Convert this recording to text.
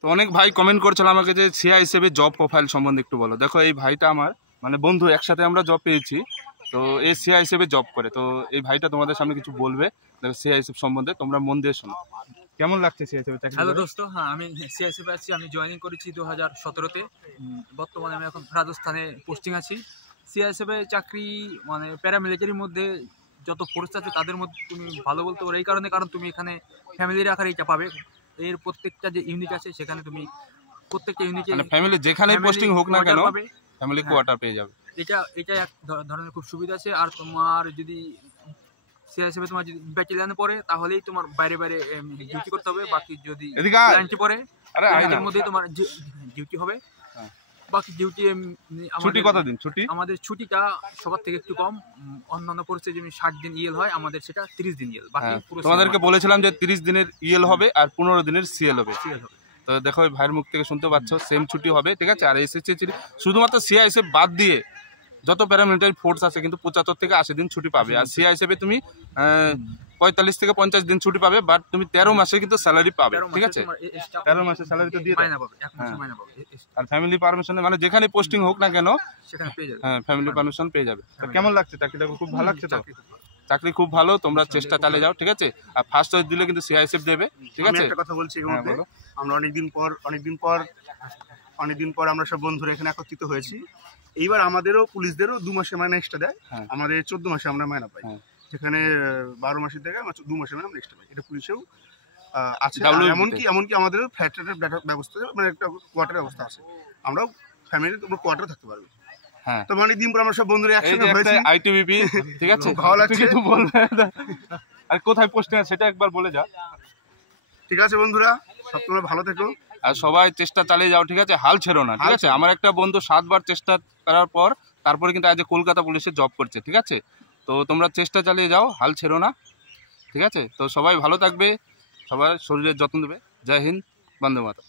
তো অনেক ভাই কমেন্ট করছিল আমাকে যে সিআই হিসেবে জব প্রোফাইল সম্বন্ধে একটু বলো। দেখো এই ভাইটা আমার মানে বন্ধু, একসাথে আমরা জব পেয়েছি। তো এই সিআই হিসেবে জব করে। তো এই ভাইটা তোমাদের সামনে কিছু বলবে দেখো সিআই হিসেব সম্বন্ধে, তোমরা মন দিয়ে শোনো। কেমন লাগছে সিআই হিসেবে চাকরি হ্যালো করে? দোস্ত, হ্যাঁ আমি সিআইএসএফে আছি। আমি জয়েনিং করেছি 2017-তে। বর্তমানে আমি এখন রাজস্থানে পোস্টিং আছি। সিআইএসএফে চাকরি মানে প্যারামিলিটারির মধ্যে যত ফোর্স আছে তাদের মধ্যে তুমি ভালো বলতে পারো, এই কারণ তুমি এখানে ফ্যামিলির আকারে এটা পাবে। এর প্রত্যেকটা যে ইউনিট আছে সেখানে তুমি প্রত্যেকটা ইউনিটে মানে ফ্যামিলি যেখানেই পোস্টিং হোক না কেন ফ্যামিলি কোয়ার্টার পেয়ে যাবে। এটা এক ধরনের খুব সুবিধা আছে। আর তোমার যদি সিআইএসএফে তোমার যদি ব্যাটালিয়নে পড়ে তাহলেই তোমার বাইরে বাইরে ডিউটি করতে হবে। বাকি যদি লাইনটি পড়ে এর মধ্যেই তোমার ডিউটি হবে। বাকি ডিউটি ছুটি কতদিন? ছুটি আমাদের ছুটিটা সবার থেকে একটু কম। অন্যান্য পরিস্থিতি যেমন 60 দিন ইএল হয়, আমাদের সেটা 30 দিন ইএল। বাকি তোমাদেরকে বলেছিলাম যে 30 দিনের ইএল হবে আর 15 দিনের সিএল হবে। তো দেখো ওই ভাইয়ের মুখ থেকে শুনতে পাচ্ছ সেম ছুটি হবে, ঠিক আছে। আর এসএসসি শুধুমাত্র সিআইএসএফ বাদ দিয়ে যত প্যারামিলিটারি ফোর্স আছে কিন্তু 75 থেকে 80 দিন ছুটি পাবে। আর সিআইএসএফে তুমি 45 থেকে 50 দিন ছুটি পাবে, বাট তুমি 13 মাসে কিন্তু স্যালারি পাবে, ঠিক আছে। 13 মাসে স্যালারি তো দিয়ে দাও। আর ফ্যামিলি পারমিশনে মানে যেখানে পোস্টিং হোক না কেন সেখানে পেয়ে যাবে। হ্যাঁ, ফ্যামিলি পারমিশন পেয়ে যাবে। তো কেমন লাগছে চাকরিটা? খুব ভালো লাগছে তো? চাকরি খুব ভালো, তোমরা চেষ্টা চালিয়ে যাও, ঠিক আছে। আর ফার্স্ট চয়েস দিলে কিন্তু সিআইএসএফ দেবে, ঠিক আছে। একটা কথা বলছি, আমরা অনেকদিন পর আমরা সব বন্ধুরা এখানে একত্রিত হয়েছি। এইবার আমাদেরও পুলিশদেরও 2 মাসের মাইনে এক্সট্রা দেয়। আমাদের 14 মাসে আমরা মাইনা পাই, যেখানে 12 মাসের থেকে আমরা 2 মাসের মাইনা এক্সট্রা পাই। এটা পুলিশেও আছে। এমনকি আমাদেরও ফ্ল্যাটের ব্যবস্থা, মানে একটা কোয়ার্টার ব্যবস্থা আছে। আমরাও ফ্যামিলি কোয়ার্টারে থাকতে পারবো। হ্যাঁ, তো অনেকদিন পর আমরা সব বন্ধুরা একসাথে হয়েছি। আইটিবিপি, ঠিক আছে। ভালো লাগছে। কিছু বলবে? আর কোথায় পোস্টিং আছে সেটা একবার বলে যা। ঠিক আছে বন্ধুরা, সব তোমরা ভালো থেকো আর সবাই চেষ্টা চালিয়ে যাও, ঠিক আছে। হাল ছেড়ো না, ঠিক আছে। আমার একটা বন্ধু 7 বার চেষ্টা করার পর তারপরে কিন্তু আজ কলকাতা পুলিশে জব করছে, ঠিক আছে। তো তোমরা চেষ্টা চালিয়ে যাও, হাল ছেড়ো না, ঠিক আছে। তো সবাই ভালো থাকবে, সবাই শরীরের যত্ন দেবে। জয় হিন্দ, বন্দে মাতরম।